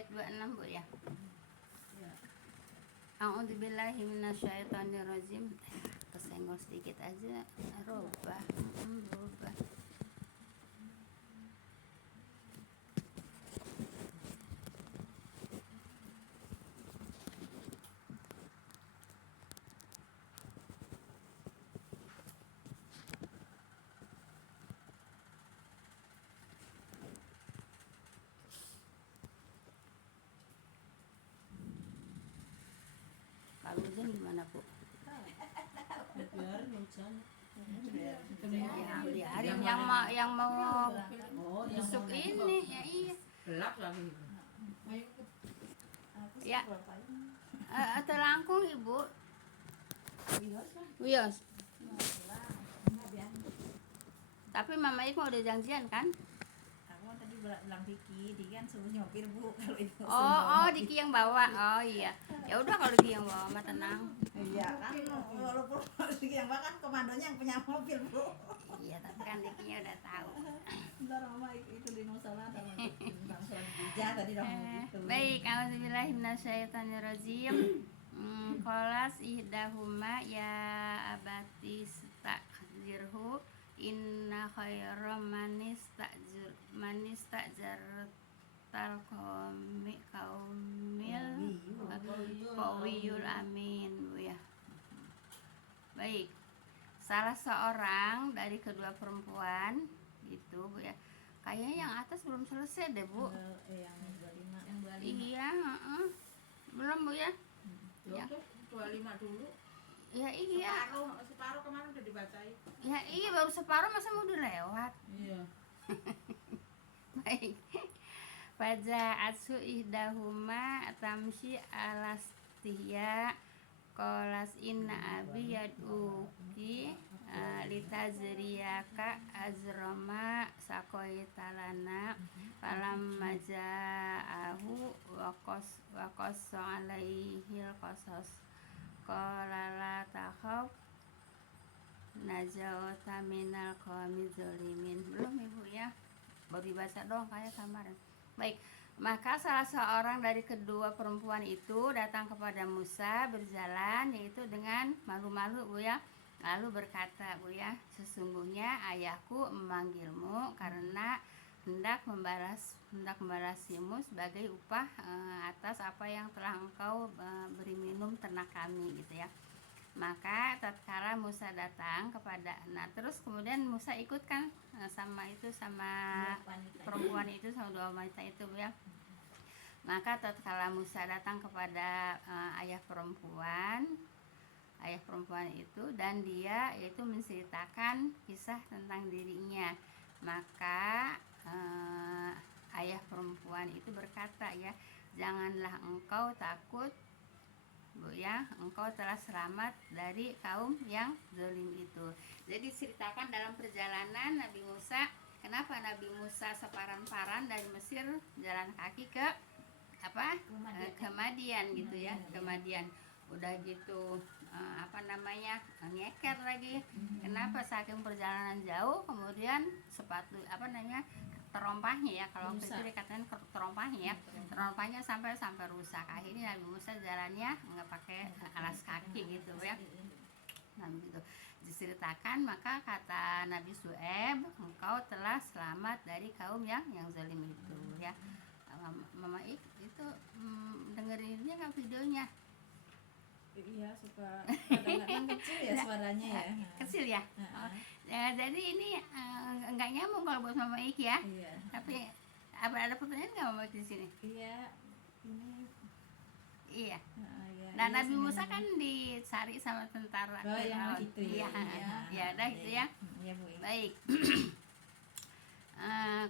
ayat 26 Bu ya. Ya. A'udzubillahi minasyaitonirrajim. Kesenggol sedikit aja robah. Berubah. Kalau hujan gimana Bu? Biarin hujan. Ya biarin yang mau besok ini ya iya. Gelap lagi. Ya. Telangkung Ibu. Wios. Tapi Mama Iko udah janjian kan? Aku tadi bilang Diki, Diki kan suruh nyopir Bu kalau itu. Oh, Diki yang bawa. Oh iya. Ya udah kalau Diki yang bawa mah tenang. Iya kan, walaupun Diki yang bawa kan komandonya yang punya mobil Bu. Iya, tapi kan Dikinya udah tahu. Ntar Mama itu di Nusa sama langsung bija tadi dong gitu. Baik, auzubillahi minasyaitonirrajim. Qalas ihdahuma ya abati stakzirhu inna khairam manistajartal qaumil qawiyul amin Bu ya. Baik. Salah seorang dari kedua perempuan itu Bu ya. Kayaknya yang atas belum selesai deh Bu. Yang 25, yang 25. Iya, belum Bu ya. Ya. 25 dulu. Ya iya. Separuh kemarin udah dibacain. Ya iya baru separuh masa mau dilewat. Iya. Baik. Faja atsu ihdahuma tamshi alastihya qalas inna abi yad'uki litazriyaka azrama saqaitalana falam maja'ahu wa qassa alaihil qasas qala la takhaf najauta minal qawmi zalimin. Belum Ibu ya, baru dibaca doang kayak kemarin. Baik, maka salah seorang dari kedua perempuan itu datang kepada Musa berjalan yaitu dengan malu-malu Bu ya. Lalu berkata Bu ya, sesungguhnya ayahku memanggilmu karena hendak membalasimu sebagai upah atas apa yang telah engkau beri minum ternak kami gitu ya. Maka tatkala Musa datang kepada terus kemudian Musa ikut kan sama perempuan itu sama dua wanita itu ya. Maka tatkala Musa datang kepada ayah perempuan itu dan dia yaitu menceritakan kisah tentang dirinya, maka ayah perempuan itu berkata ya, janganlah engkau takut Bu ya, engkau telah selamat dari kaum yang zalim itu. Jadi ceritakan dalam perjalanan Nabi Musa, kenapa Nabi Musa separan-paran dari Mesir jalan kaki ke ke Madian gitu ya, ke Madian. Udah gitu nyeker lagi. Kenapa saking perjalanan jauh kemudian sepatu terompahnya ya, kalau waktu itu dikatakan terompahnya ya, terompahnya sampai rusak. Akhirnya Nabi Musa jalannya nggak pakai alas kaki gitu ya. Nah begitu diceritakan, maka kata Nabi Syuaib, engkau telah selamat dari kaum yang zalim itu ya. Mama itu dengerinnya nggak videonya? Iya, suka kadang-kadang kecil ya suaranya ya. Kecil ya? Ya jadi ini nggak nyambung kalau buat Mama Ik ya. Iya. Tapi ada pertanyaan nggak Mama Ik di sini? Iya, ini. Iya. Ya, Nah iya, Nabi Musa kan dicari sama tentara. Oh yang itu ya. Ya udah gitu ya. Iya Bu. Baik.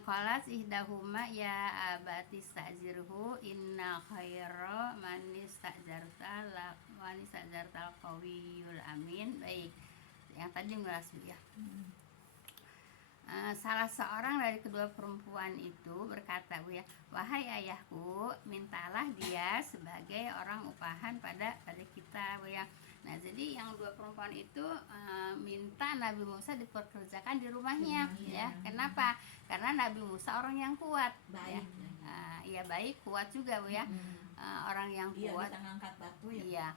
Qalat ihdahuma ya abati sta'zirhu inna khaira manistajartal qawiyul amin. Baik. Yang tadi ngelas ya. Salah seorang dari kedua perempuan itu berkata Bu ya, wahai ayahku, mintalah dia sebagai orang upahan pada kita Bu ya. Nah jadi yang dua perempuan itu minta Nabi Musa dipekerjakan di rumahnya ya. Kenapa? Karena Nabi Musa orang yang kuat ya. ya baik, kuat juga Bu ya. Orang yang Dia kuat, bisa ngangkat batu ya. iya,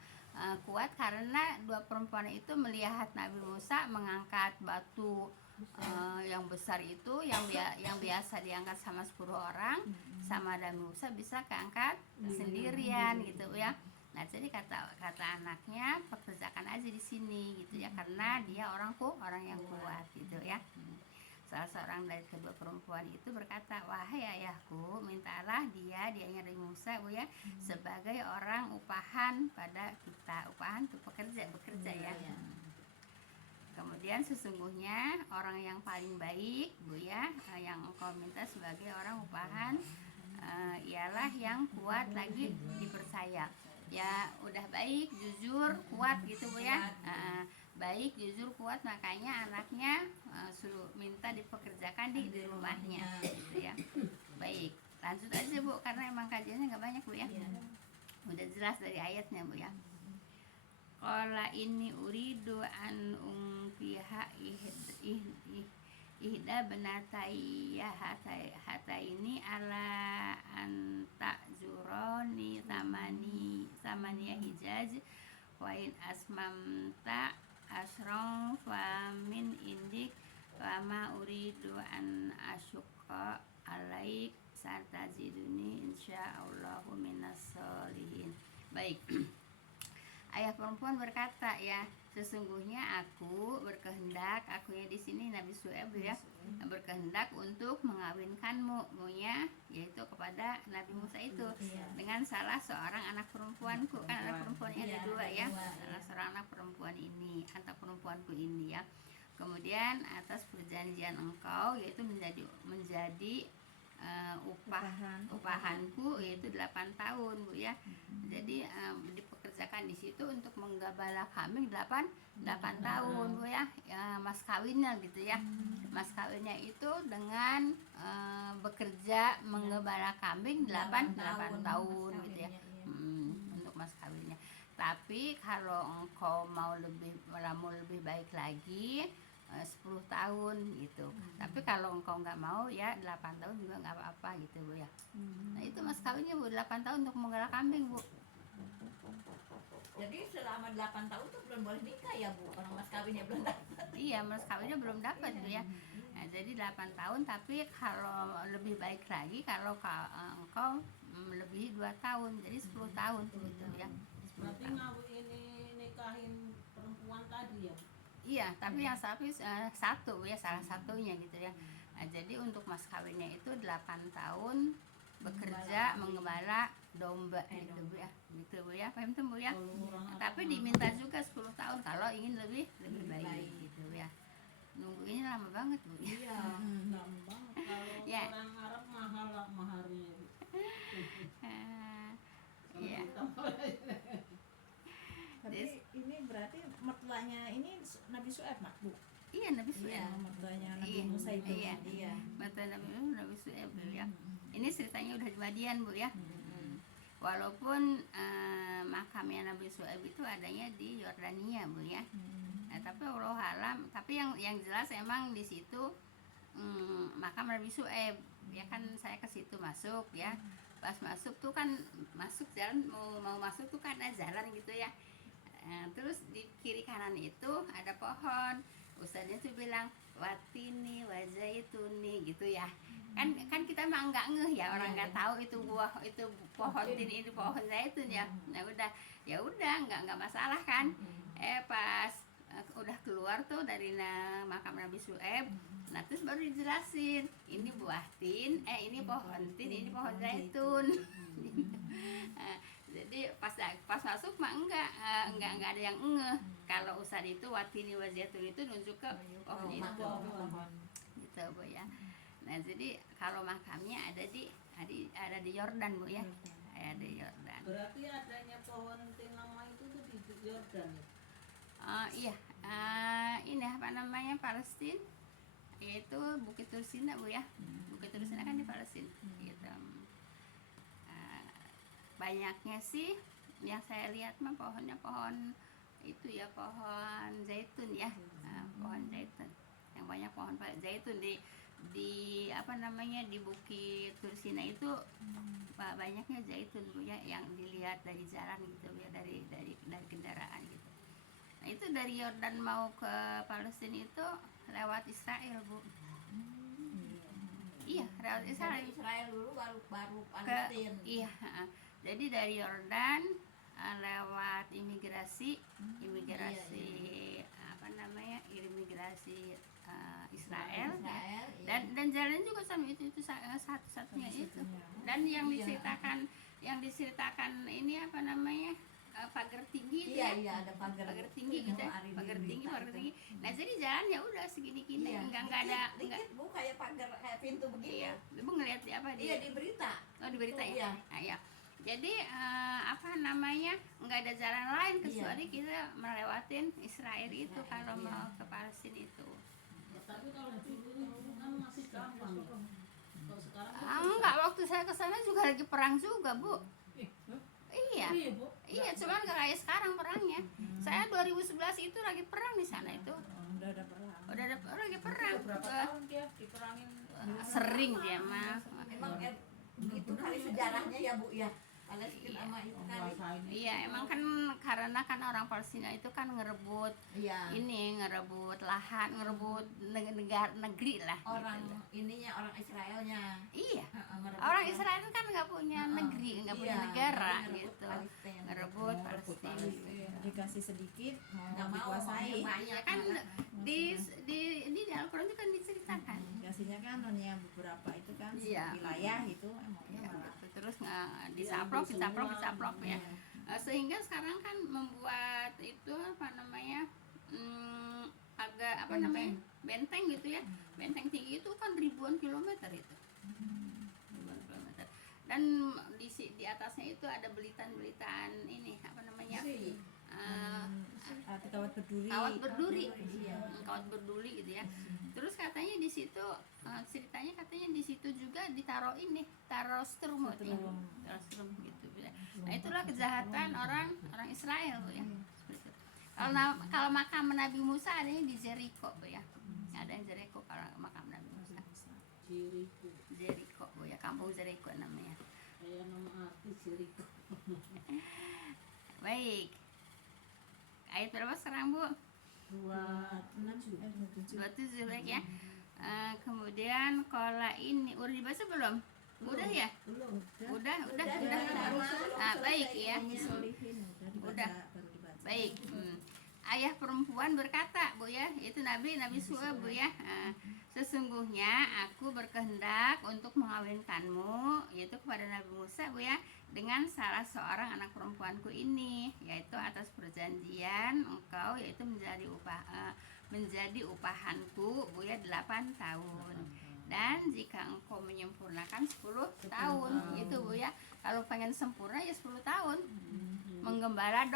kuat karena dua perempuan itu melihat Nabi Musa mengangkat batu yang besar itu, yang biasa diangkat sama 10 orang, sama Nabi Musa bisa keangkat sendirian gitu ya. Nah jadi kata anaknya, pekerjakan aja di sini gitu ya, karena dia orang yang kuat gitu ya. Salah seorang dari kedua perempuan itu berkata, wahai ayahku, mintalah dianya dari Musa Bu ya, sebagai orang upahan pada kita. Upahan itu bekerja ya. Kemudian sesungguhnya orang yang paling baik Bu ya, yang engkau minta sebagai orang upahan, ialah yang kuat lagi dipercaya. Ya udah baik, jujur, kuat gitu Bu ya. Baik, jujur, kuat, makanya anaknya suruh minta dipekerjakan di rumahnya gitu ya. Baik, lanjut aja Bu, karena emang kajiannya nggak banyak Bu ya. Udah jelas dari ayatnya Bu ya. Qala inni uridu an unkiha ihda benatayya hataini ala an ta'jurani samaniya hijaj wa in asmamta asrong fa min indik wa ma uridu an asyukka alaik satajiduni insyaallahu minas solihin. Baik. Ayah perempuan berkata ya, sesungguhnya aku berkehendak, akunya di sini Nabi Syuaib ya, berkehendak untuk mengawinkanmu ya, yaitu kepada Nabi Musa itu dengan salah seorang anak perempuanku, kan anak perempuannya ada dua ya, salah seorang anak perempuan ini, anak perempuanku ini ya. Kemudian atas perjanjian engkau, yaitu menjadi upahanku, yaitu 8 tahun Bu ya. Jadi dipekerjakan di situ untuk menggembala kambing 8 tahun Bu ya. Mas kawinnya gitu ya. Mas kawinnya itu dengan bekerja menggembala kambing 8 tahun gitu ya. Untuk mas kawinnya. Tapi kalau engkau mau lebih baik lagi, 10 tahun gitu. Tapi kalau engkau nggak mau ya 8 tahun juga nggak apa-apa gitu Bu ya. Nah itu mas kawinnya Bu, 8 tahun untuk menggarap kambing Bu. Jadi selama 8 tahun tuh belum boleh nikah ya Bu, orang mas kawinnya belum dapat. Iya, mas kawinnya belum dapat Bu ya. Nah, jadi 8 tahun, tapi kalau lebih baik lagi kalau engkau melebihi 2 tahun, jadi 10 tahun gitu ya. Berarti ini nikahin perempuan tadi ya? Iya, tapi yang satu ya, salah satunya gitu ya. Nah, jadi untuk mas kawinnya itu 8 tahun bekerja menggembala domba gitu Bu ya. Gitu Bu ya. Paham tuh Bu ya? Tapi diminta juga 10 tahun kalau ingin lebih baik gitu ya. Nunggu ini lama banget Bu. Iya, lama banget. Kalau Ya. orang Arab mahal lah maharnya. Iya. Tapi ini berarti mertuanya ini Nabi Syuaib Mak Bu. Iya, Nabi Syuaib. Mertuanya Nabi Musa itu. Iya. Mata Nabi Syuaib Bu ya. Ini ceritanya udah di Madian Bu ya. Walaupun makamnya Nabi Syuaib itu adanya di Yordania Bu ya. Nah, tapi Allah alam, tapi yang jelas emang di situ makam Nabi Syuaib. Ya kan saya ke situ masuk ya. Pas masuk tuh kan jalan mau masuk tuh kan ada jalan gitu ya. Terus di kiri kanan itu ada pohon. Ustaznya tuh bilang watini wazaituni gitu ya. Kan kita mah nggak ngeh ya, orang nggak tahu itu buah, itu pohon tin, ini pohon zaitun ya. Nah udah nggak masalah kan. Pas udah keluar tuh dari makam Nabi Syuaib, nah terus baru dijelasin ini buah tin, ini pohon tin, ini pohon zaitun. Jadi pas masuk mah enggak ada yang ngeh kalau Ustaz itu watini wazaitun itu nunjuk ke pohon itu gitu Bu ya. Nah jadi kalau makamnya ada di Yordan Bu ya, ada di Yordan. Berarti adanya pohon tinama itu tuh di Yordan ya? Iya, ini apa namanya, Palestina, yaitu Bukit Tursina Bu ya. Bukit Tursina kan di Palestina gitu. Banyaknya sih yang saya lihat mah pohonnya pohon itu ya, pohon zaitun ya. Pohon zaitun, yang banyak pohon zaitun di di apa namanya di Bukit Tursina itu banyaknya zaitun Bu ya, yang dilihat dari jalan gitu ya, dari kendaraan gitu. Nah itu dari Yordan mau ke Palestina itu lewat Israel Bu. Iya, lewat Dari Israel Israel dulu baru ke Palestina. iya. Jadi dari Yordan lewat imigrasi apa namanya imigrasi Israel ya. Israel, Dan jalan juga sama itu satu-satunya itu. Dan yang diceritakan ini apa namanya pagar tinggi itu iya, ya, iya ada pagar tinggi gitu ya, pagar tinggi. Nah jadi jalan ya udah segini-gini, enggak ada dikit Bu, kayak pagar kayak pintu begini. Iya, Ibu ngeliat di apa Iya di berita. Oh di berita ya. Iya. Nah, ya. Jadi apa namanya nggak ada jalan lain kecuali kita melewatin Israel itu kalau mau ke Palestina itu. Ya, tapi kalau dulu kan masih gampang ya. Kalau sekarang Enggak, waktu saya ke sana juga lagi perang juga Bu. Iya. iya Bu. Iya, cuman nggak kayak sekarang perangnya. Saya 2011 itu lagi perang di sana itu. Udah ada perang. Lagi perang. Berapa tahun dia diperangin? Sering dia mah. Emang itu kali sejarahnya ya Bu ya. Palestina sama itu kali. Iya, emang kan karena kan orang Palestina itu kan ngerebut Iya. ngerebut lahan, ngerebut negeri lah. Orang gitu. ininya orang Israelnya. Iya. Ngerebut Orang Israel itu kan nggak punya negeri, nggak punya Iya, negara ngerebut gitu. Palestina. Ngerebut Palestina. Dikasih sedikit Nggak mau mau dikuasai. banyak. Ya kan di Al-Quran itu kan diceritakan. Dikasihnya kan hanya beberapa itu kan Iya. wilayah itu emangnya Ya, malah gitu. Terus dicaplok ya. Sehingga sekarang kan membuat itu apa namanya agak apa namanya benteng gitu ya, benteng tinggi itu kan ribuan kilometer itu, ribuan kilometer. Dan di atasnya itu ada belitan-belitan ini apa namanya kawat berduri. kawat berduri, Iya. kawat berduri gitu ya. Terus katanya di situ ceritanya katanya di situ juga taruh strum gitu ya. Taruh strum gitu ya. Nah itulah kejahatan orang Israel Bu ya. Seperti itu. Kalau makam Nabi Musa adanya di Jericho Bu ya. Ada yang Jericho kalau makam Nabi Musa. Jericho Bu ya, kampung Jericho namanya. Kayak nama artis Jericho. Baik. Ayat berapa sekarang Bu? 27. 27 baik ya. Kemudian kola ini udah dibaca belum? Udah ya? Belum. Udah. Baik ya. Udah. Baik. Ayah perempuan berkata, Bu ya, itu Nabi Su'aib Bu ya. Sesungguhnya aku berkehendak untuk mengawinkanmu, yaitu kepada Nabi Musa Bu ya, dengan salah seorang anak perempuanku ini, yaitu atas perjanjian engkau yaitu menjadi upahanku Bu ya 8 tahun. Dan jika engkau menyempurnakan 10 tahun gitu Bu ya. Kalau pengen sempurna ya 10 tahun. Menggembala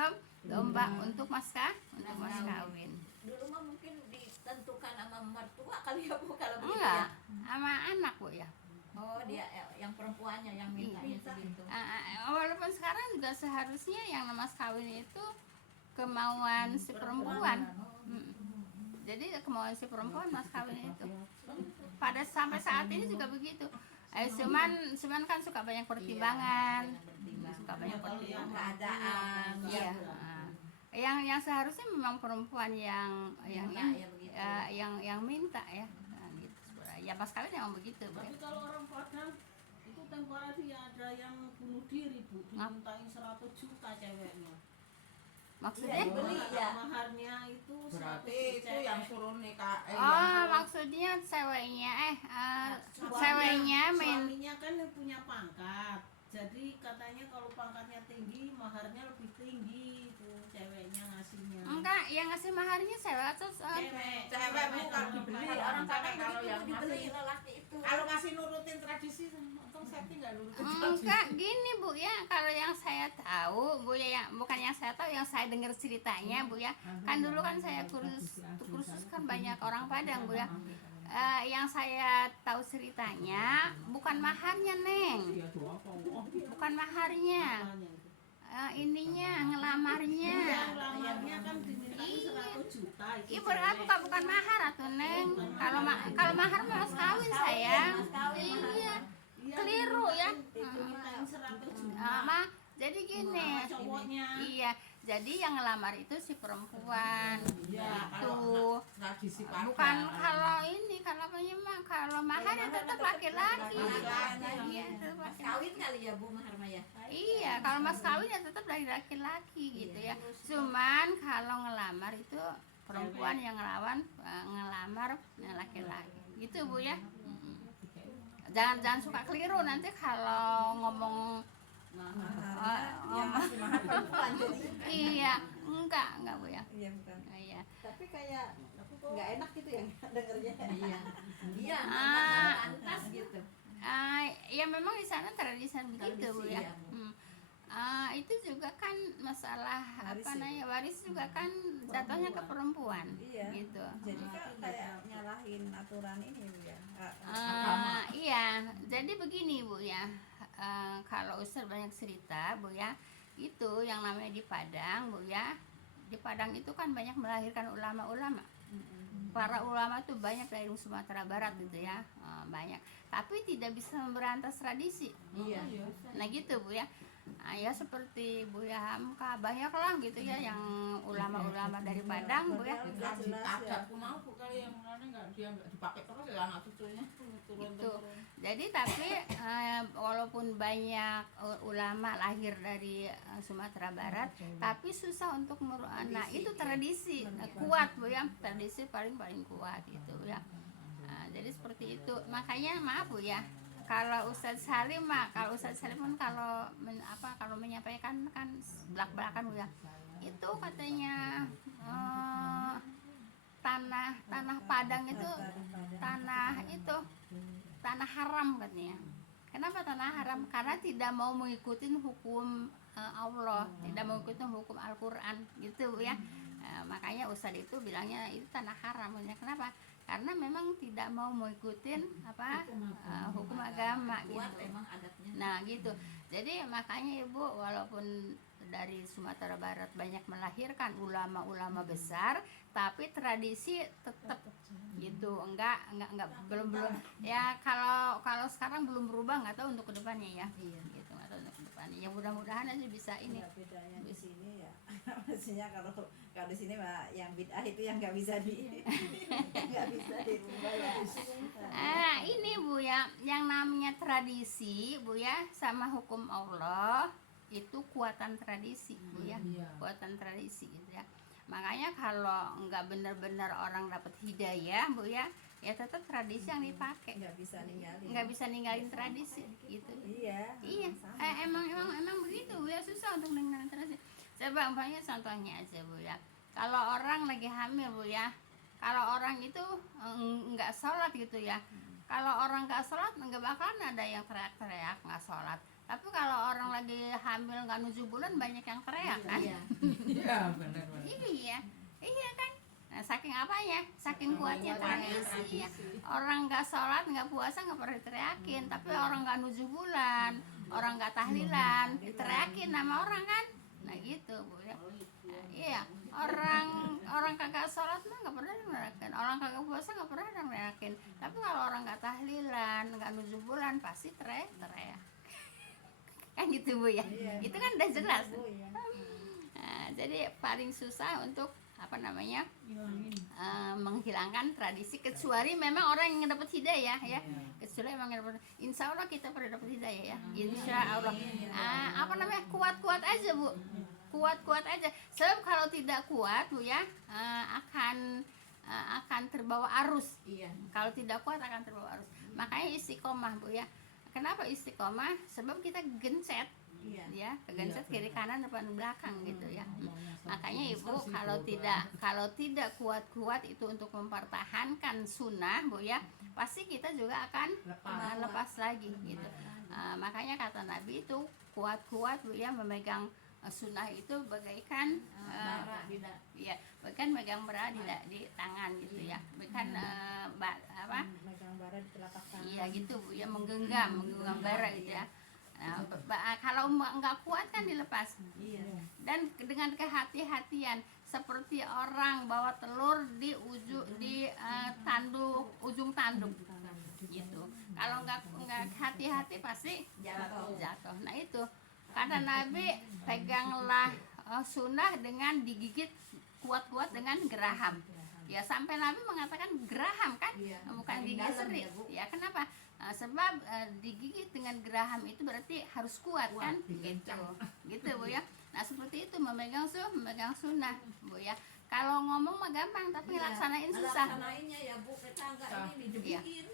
domba untuk mas kawin. Dulu mah mungkin ditentukan sama mertua kali ya Bu kalau begitu Enggak, ya. sama anak Bu ya. Oh dia yang perempuannya yang mintanya segitu. Walaupun sekarang juga seharusnya yang mas kawin itu kemauan si perempuan. Jadi kemauan si perempuan mas kawin itu. Pada sampai saat ini juga begitu. Cuman kan suka banyak pertimbangan. Suka banyak pertimbangan. Keadaan. Iya. Yang seharusnya memang perempuan yang begitu. yang minta ya. Nah, gitu. Ya pas kawin emang begitu. Tapi kalau orang Padang itu tempo hari ada yang bunuh diri Bu, dimintain 100 juta ceweknya. Maksudnya? Beli ya. Maharnya itu 100 berarti itu cewek. yang suruh nikah Maksudnya ceweknya Suaminya kan punya pangkat. Jadi katanya kalau pangkatnya tinggi, maharnya lebih tinggi itu ceweknya ngasihnya. enggak, yang ngasih maharnya cewek atau Cewek bukan dibeli orang Padang kalau yang dibeli masih lelaki itu. kalau masih nurutin tradisi untung saya tinggal nurutin enggak gini Bu ya, kalau yang saya tahu Bu ya, bukan yang saya tahu, yang saya dengar ceritanya Bu ya, kan dulu kan saya kursus kan banyak orang Padang Bu ya. Yang saya tahu ceritanya bukan maharnya Neng, bukan maharnya, Makanya itu. ininya ngelamarnya. Yang lamarnya kan dimintain 100 juta Iya bukan mahar atuh Neng. Kalau mahar mah mas kawin sayang. Iya. Keliru ya. Mintain 100 juta. Mah jadi gini. Sama cowoknya. Iya. Jadi yang ngelamar itu si perempuan. Ya, Itu kalau tradisi pada. bukan kalau ini kalau kalau mahar ya tetap laki-laki. Iya, tetap Mas laki-laki. kawin kali ya Bu mahar mah ya. Iya, kalau mas kawin ya tetap dari laki-laki gitu ya. Cuman kalau ngelamar itu perempuan yang ngelamar laki-laki. Gitu Bu ya. Jangan suka keliru nanti kalau ngomong Ya masih mahar perempuan jadi. iya, enggak Bu ya. Iya bukan. Iya. Tapi kayak nggak enak gitu ya dengernya. Iya. Iya, Ah. pantas gitu. Ya memang di sana tradisi begitu Bu ya. Iya. Itu juga kan masalah Waris apa ya? namanya waris juga kan jatuhnya ke perempuan Iya. gitu. Jadi kan kayak nyalahin aturan ini Bu ya. Iya, jadi begini Bu ya. Kalau Ustaz banyak cerita Bu ya, itu yang namanya di Padang Bu ya. Di Padang itu kan banyak melahirkan ulama-ulama. Para ulama tuh banyak dari Sumatera Barat gitu ya, banyak. Tapi tidak bisa memberantas tradisi. Iya. Nah gitu Bu ya. Ya seperti Buya Hamka banyak lah gitu ya yang ulama-ulama dari Padang Bu ya. Tradisi adatku mau Bu kali yang mana dia nggak dipakai terus ya anak cucunya turun Gitu. Jadi tapi walaupun banyak ulama lahir dari Sumatera Barat, tapi susah untuk nah itu tradisi kuat Bu ya, tradisi paling kuat gitu ya. Jadi seperti itu. Makanya maaf Bu ya. Kalau Ustadz Salim kan kalau menyampaikan kan belak-belakan Bu ya. Itu katanya tanah Padang itu tanah haram katanya. Kenapa tanah haram? Karena tidak mau mengikuti hukum Allah, tidak mau mengikuti hukum Al-Qur'an gitu Bu ya. Makanya Ustadz itu bilangnya itu tanah haram. Kenapa? Karena memang tidak mau mengikuti hukum agama Kuat gitu. emang adatnya. Nah gitu. Jadi makanya Ibu walaupun dari Sumatera Barat banyak melahirkan ulama-ulama besar, tapi tradisi tetap gitu. Enggak belum ya kalau sekarang belum berubah, nggak tahu untuk kedepannya ya. Iya. Gitu, nggak tahu untuk kedepannya. Ya mudah-mudahan aja bisa ini. Ya, bedanya di sini ya. Maksudnya kalau di sini mah yang bid'ah itu yang nggak bisa nggak bisa dirubah ya. Ini Bu ya, yang namanya tradisi Bu ya sama hukum Allah itu kuatan tradisi Bu ya, kuatan tradisi gitu ya. Makanya kalau nggak benar-benar orang dapat hidayah Bu ya, ya tetap tradisi yang dipakai. Nggak bisa ninggalin tradisi gitu. Iya. Emang begitu Bu ya, susah untuk ninggalin tradisi. Coba umpamanya contohnya aja Bu ya. Kalau orang lagi hamil Bu ya, kalau orang itu nggak sholat gitu ya. Kalau orang nggak sholat nggak bakalan ada yang teriak-teriak nggak sholat. Tapi kalau orang lagi hamil nggak 7 bulan banyak yang teriak kan? Iya benar. Iya kan? Nah, saking apanya? Saking kuatnya tradisi. Ya. Orang nggak sholat nggak puasa nggak pernah diteriakin. Tapi orang nggak 7 bulan, orang nggak tahlilan, diteriakin nama orang kan? Nah gitu Bu ya. Iya, orang kagak sholat mah nggak pernah neriakin, orang kagak puasa nggak pernah neriakin. Tapi kalau orang nggak tahlilan, nggak 7 bulan pasti teriak. Kan gitu Bu ya. Itu kan udah jelas. Jadi paling susah untuk menghilangkan tradisi kecuali memang orang yang dapat hidayah ya. Kecuali memang yang dapat, insya Allah kita pernah dapat hidayah ya. Insya Allah. Kuat-kuat aja Bu. Kuat-kuat aja. Sebab kalau tidak kuat Bu ya akan terbawa arus. Iya. Kalau tidak kuat akan terbawa arus. Makanya istiqomah Bu ya. Kenapa istiqomah? Sebab kita genset. Ya, kegenset kiri kanan depan belakang gitu ya. Makanya Ibu kalau tidak kuat-kuat itu untuk mempertahankan sunnah Bu ya, pasti kita juga akan lepas lagi gitu. Makanya kata Nabi itu kuat-kuat Bu ya memegang sunnah itu bagaikan bagaikan megang bara di tangan gitu ya. Bagaikan megang bara di telapak tangan. Iya gitu Bu ya, menggenggam bara gitu ya. Nah, kalau nggak kuat kan dilepas. Iya. Dan dengan kehati-hatian seperti orang bawa telur nggak hati-hati pasti Jatuh. Nah itu kata Nabi, peganglah sunnah dengan digigit kuat-kuat dengan geraham. Ya sampai Nabi mengatakan geraham kan, Iya, bukan paling gigi dalam seri. ya, Bu. Ya kenapa? Sebab digigit dengan geraham itu berarti harus kuat kan, gitu Bu ya. Nah seperti itu memegang sunnah Bu ya. Kalau ngomong mah gampang tapi Iya, laksanain susah. Laksanainnya ya Bu, kita enggak ini Iya. dijebikin.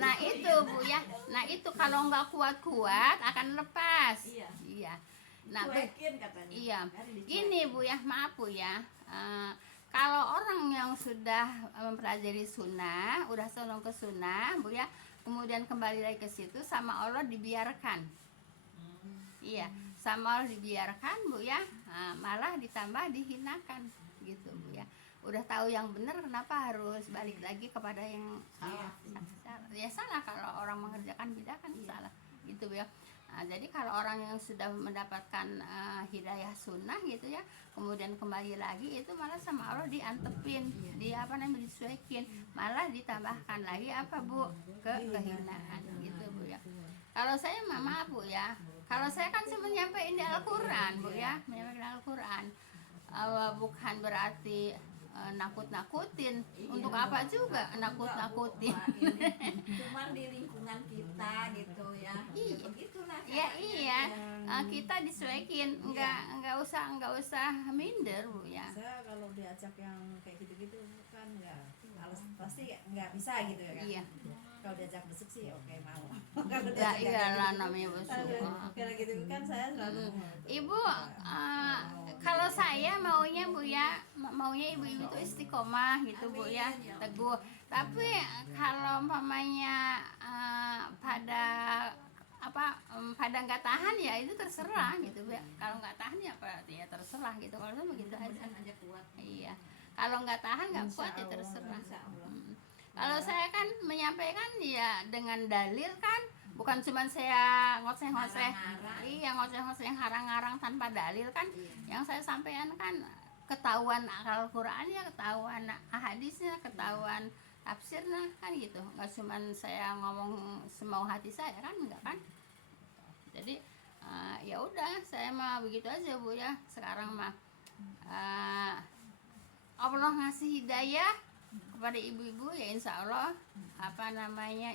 Nah itu Bu ya. Nah itu kalau nggak kuat-kuat akan lepas. Iya. Nah Cuekin katanya. iya. Kan dicuekin. Ini Bu ya, maaf Bu ya. Kalau orang yang sudah mempelajari sunnah, udah sondong ke sunnah, Bu ya, kemudian kembali lagi ke situ, sama Allah dibiarkan. Iya, sama Allah dibiarkan Bu ya, malah ditambah dihinakan, gitu Bu ya. Udah tahu yang benar, kenapa harus balik lagi kepada yang salah? Ya salah kalau orang mengerjakan bidah kan salah, gitu Bu ya. Jadi kalau orang yang sudah mendapatkan hidayah sunnah gitu ya, kemudian kembali lagi itu malah sama Allah diantepin, disuekin, malah ditambahkan lagi apa Bu, kehinaan gitu Bu ya. Kalau saya maaf Bu ya, kalau saya kan cuma nyampein di Al-Quran Bu ya, menyampaikan Al-Quran, bukan berarti nakut-nakutin. Untuk apa juga nakut-nakutin? Cuman di lingkungan kita gitu ya. Iya. Begitulah. Ya iya, kita dicuekin, nggak usah minder Bu ya. Saya kalau diajak yang kayak gitu-gitu kan nggak, pasti nggak bisa gitu ya kan. Iya. Kalau diajak besuk sih oke mau. Ya iyalah namanya besok. Kalau gitu kan saya selalu. Ibu, kalau saya maunya Bu ya, maunya ibu-ibu itu istiqomah gitu Bu ya, teguh. Tapi kalau umpamanya pada nggak tahan ya itu terserah gitu Bu ya. Kalau nggak tahan ya ya terserah gitu. Kalau saya begitu aja. Kuat. Iya. Kalau nggak tahan nggak kuat ya terserah. Insya Allah. Kalau saya kan menyampaikan ya dengan dalil kan, bukan cuma saya ngoceh-ngoceh. Iya, ngoceh-ngoceh yang harang-harang tanpa dalil kan. Yang saya sampaikan kan ketahuan Al-Qur'annya, ketahuan hadisnya, ketahuan tafsirnya kan gitu. Nggak cuma saya ngomong semau hati saya kan, enggak kan. Jadi ya udah, saya mah begitu aja Bu ya. Sekarang mah Allah ngasih hidayah kepada ibu-ibu ya insya Allah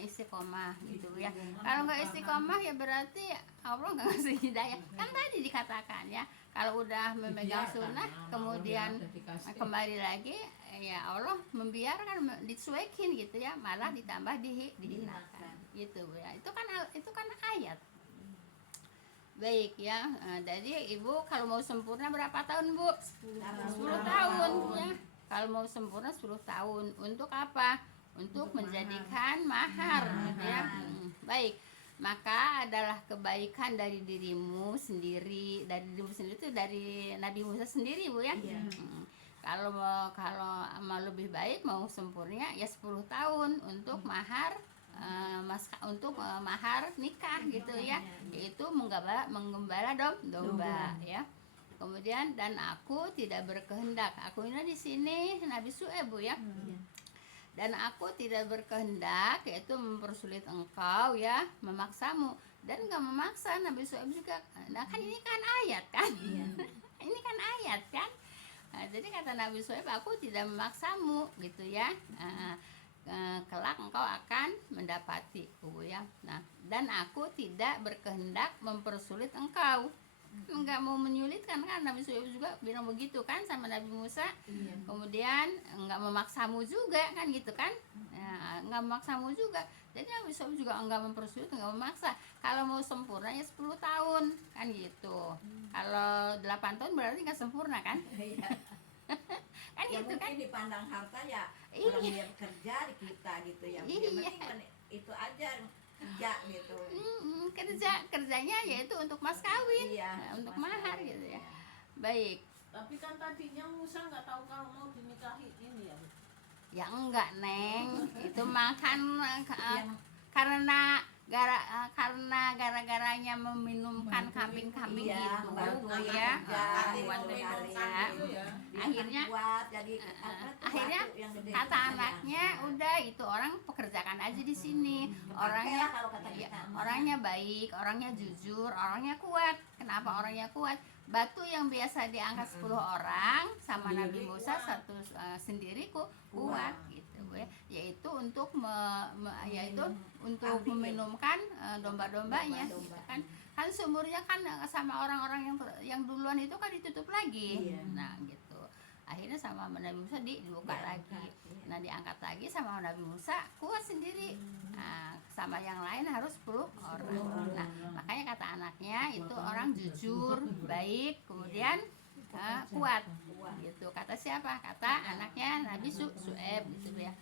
istiqomah gitu ya. Kalau nggak istiqomah ya berarti Allah nggak ngasih hidayah. Kan tadi dikatakan ya, kalau udah memegang sunnah kemudian kembali lagi ya Allah membiarkan, dicuekin gitu ya, malah ditambah dihinakan gitu ya. Itu kan ayat. Baik ya. Jadi ibu kalau mau sempurna berapa tahun Bu? 10 tahun ya. Kalau mau sempurna 10 tahun. Untuk apa? Untuk menjadikan mahar ya. Baik. Maka adalah kebaikan dari dirimu sendiri, itu dari Nabi Musa sendiri Bu ya. Kalau mau lebih baik, mau sempurna ya 10 tahun untuk mahar mahar nikah gitu ya, yaitu menggembala domba ya. Kemudian dan aku tidak berkehendak, aku ini di sini Nabi Syuaib Bu ya. Dan aku tidak berkehendak yaitu mempersulit engkau ya, memaksamu, dan enggak memaksa Nabi Syuaib juga. Nah kan ini kan ayat kan. Ini kan ayat kan. Jadi kata Nabi Syuaib, aku tidak memaksamu gitu ya. Kelak engkau akan mendapati Bu ya. Nah, dan aku tidak berkehendak mempersulit engkau. Enggak mau menyulitkan kan, Nabi Syuaib juga bilang begitu kan sama Nabi Musa. Kemudian enggak memaksamu juga kan gitu kan. Enggak memaksamu juga. Jadi Nabi Syuaib juga enggak mempersulit, enggak memaksa. Kalau mau sempurna ya 10 tahun kan gitu. Kalau 8 tahun berarti enggak sempurna kan? Kan Ya gitu kan. mungkin dipandang harta ya orang dia kerja di kita gitu ya. Yang penting itu aja kerja gitu. Kerjanya yaitu untuk mas kawin, untuk mas mahar kawin, gitu ya. Baik. Tapi kan tadinya Musa nggak tahu kalau mau dinikahi ini ya. Ya enggak Neng, itu makan karena gara-garanya meminumkan kambing-kambing itu bantu ya, kerja, buat gitu kerja. kali ya. Akhirnya Buat jadi akhirnya yang gede. kata anaknya udah itu orang pekerjakan aja di sini. Orangnya Pakailah kalau kata ya, kita. orangnya baik, orangnya jujur, orangnya kuat. Kenapa orangnya kuat? Batu yang biasa diangkat 10 orang sama Nabi Musa satu sendiri kuat gitu ya. Yaitu untuk yaitu untuk meminumkan domba-dombanya gitu kan. Kan sumurnya kan sama orang-orang yang duluan itu kan ditutup lagi. Iya. Nah gitu. Akhirnya sama Nabi Musa dibuka lagi. Nah diangkat lagi sama Nabi Musa kuat sendiri. Nah, sama yang lain harus 10 orang. Nah makanya kata anaknya itu orang jujur, baik, kemudian kuat. Gitu. Kata siapa? Kata anaknya Nabi Su'eb gitu ya.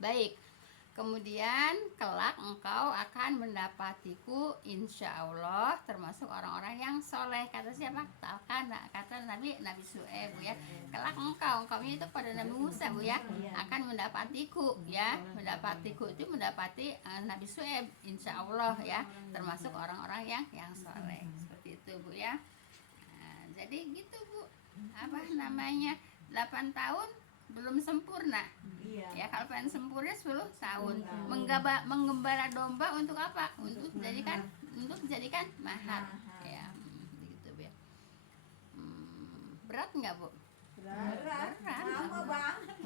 Baik. Kemudian kelak engkau akan mendapatiku insya Allah termasuk orang-orang yang soleh. Kata siapa? Kata Nabi Su'eb bu ya. Kelak engkaunya itu pada Nabi Musa bu ya, akan mendapatiku ya. Mendapatiku itu mendapati Nabi Su'eb insya Allah ya, termasuk orang-orang yang soleh. Seperti itu bu ya. Nah, jadi gitu bu. Apa namanya 8 tahun belum sempurna. Iya. Ya kalau pengen sempurna 10 tahun. Menggembala domba untuk apa? Untuk dijadikan mahar. Ya, begitu ya. Berat nggak bu? Berat. Lama banget.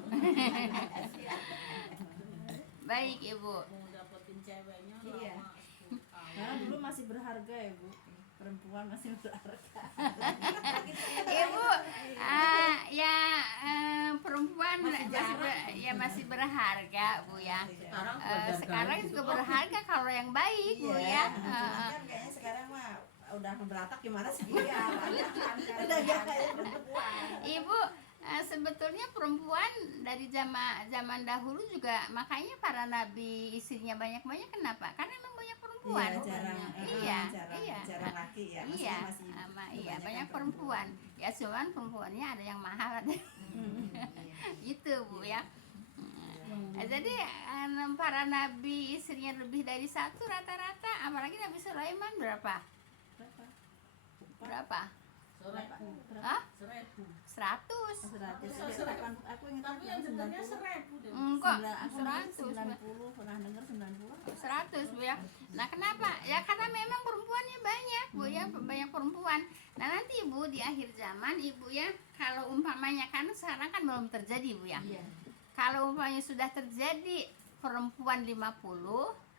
Baik ibu. Mau dapetin ceweknya Iya. lama 10 tahun. Karena dulu masih berharga ya Bu, perempuan masih berharga. Ibu perempuan masih berharga bu ya. Sekarang juga berharga kalau yang baik bu ya. Kan kayaknya sekarang mah udah beratak gimana sih ya. Udah gak kayak perempuan. Ibu sebetulnya perempuan dari zaman dahulu juga makanya para nabi istrinya banyak-banyak. Kenapa? Karena memang banyak perempuan. Jarang laki ya. Iya, Masih banyak perempuan. Ya cuman perempuannya ada yang mahal ada. Itu bu ya. Jadi para nabi istrinya lebih dari satu rata-rata. Apalagi Nabi Sulaiman berapa? Hah? 1000. 100. Aku ingat Tapi yang dengarnya 1000 deh. Enggak, 100 100. pernah dengar 90. 100 bu ya. Nah kenapa? Ya karena memang perempuannya banyak bu ya, banyak perempuan. Nah nanti ibu di akhir zaman ibu ya, kalau umpamanya kan sekarang kan belum terjadi bu ya. Kalau umpamanya sudah terjadi perempuan 50,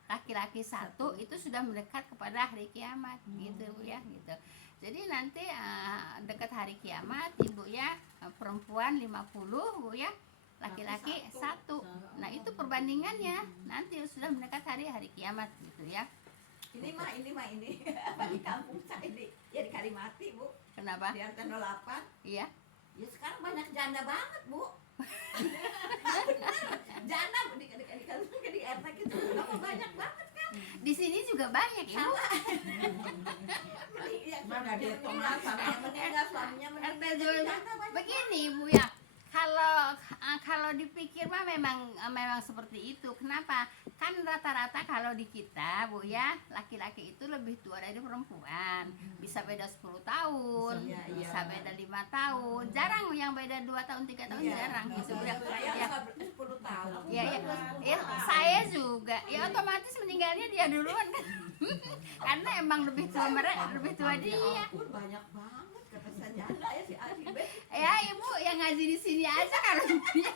laki-laki 1 itu sudah mendekat kepada hari kiamat gitu bu ya gitu. Jadi nanti dekat hari kiamat ibu ya, perempuan 50 bu ya, laki-laki 1. Nah itu perbandingannya nanti sudah mendekat hari kiamat gitu ya. Ini mah apa di kampung saya ini ya di Kalimati Bu, Kenapa? di RT 08. Iya. Ya sekarang banyak janda banget Bu. Benar, janda Bu di RT gitu. Kenapa banyak banget kan? Di sini juga banyak ibu. Mana dia Meninggal suaminya meninggal. RT jadi janda banyak. Begini ibu ya, kalau dipikir mah memang seperti itu. Kenapa? Kan rata-rata kalau di kita bu ya, laki-laki itu lebih tua dari perempuan. Bisa beda 10 tahun, bisa beda 5 tahun. Jarang yang beda 2 tahun 3 tahun, jarang gitu bu ya. Saya 10 tahun. Ya, saya juga. Ya otomatis meninggalnya dia duluan kan. Karena emang lebih tua dia. Ampun, banyak banget kata saya janda ya si Adi. Ya ibu yang ngaji di sini aja kalau dia.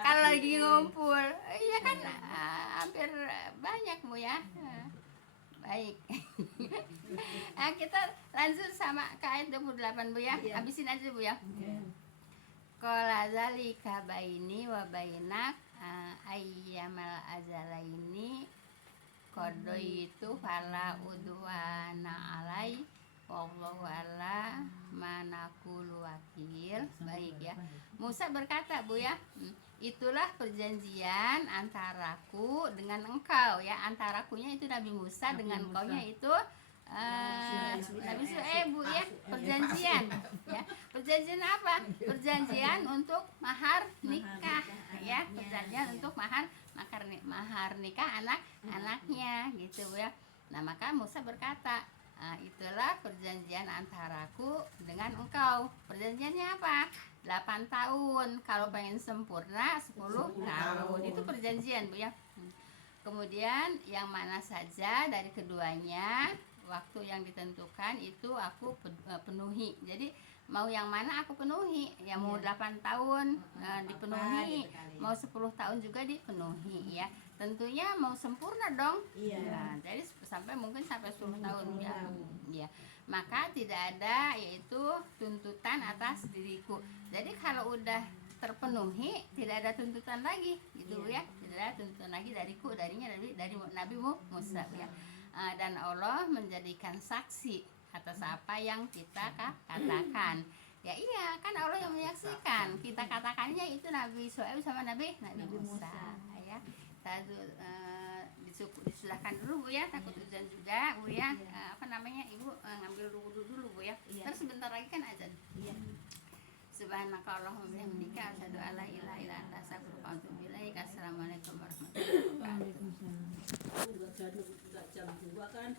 Kalau lagi ngumpul, iya kan hampir banyak bu ya. Baik. Kita lanjut sama ke ayat 28 bu ya. Habisin aja bu ya. Qala zalika baini wa bainak ayyamal azalaini qadaitu fala udwana alai wallahu ala manaqulu wakil. Baik ya. Musa berkata bu ya, itulah perjanjian antaraku dengan engkau ya. Antarakunya itu Nabi Musa, dengan engkaunya itu Nabi Su'eb bu ya. Perjanjian ya. Perjanjian apa? Perjanjian untuk mahar nikah ya. Perjanjian untuk mahar nikah anaknya gitu bu ya. Nah maka Musa berkata, Itulah perjanjian antaraku dengan engkau. Perjanjiannya apa? 8 tahun. Kalau pengen sempurna 10 tahun. Itu perjanjian, Bu ya. Kemudian yang mana saja dari keduanya, waktu yang ditentukan itu aku penuhi. Jadi mau yang mana aku penuhi. Ya mau 8 tahun dipenuhi, gitu kali. mau 10 tahun juga dipenuhi ya. Tentunya mau sempurna dong. Iya. Nah, jadi sampai mungkin sampai 10 tahun 10 ya. tahun. Ya. Maka tidak ada yaitu tuntutan atas diriku. Jadi kalau udah terpenuhi tidak ada tuntutan lagi gitu ya. Tidak ada tuntutan lagi dariku, dari Nabi Musa ya. Dan Allah menjadikan saksi atas apa yang kita katakan. Ya iya, kan Allah yang menyaksikan. Kita katakannya itu Nabi Shu'aib sama Nabi Musa ya. Disilahkan dulu Bu ya, takut hujan juga Bu ya. Ibu ngambil dulu Bu ya. Iya. Terus sebentar lagi kan azan. Iya. Subhanakallahumma wa bihamdika asyhadu an la ilaha illa anta astaghfiruka wa atubu ilaik. Assalamualaikum warahmatullahi wabarakatuh. Enggak jam 2 kan.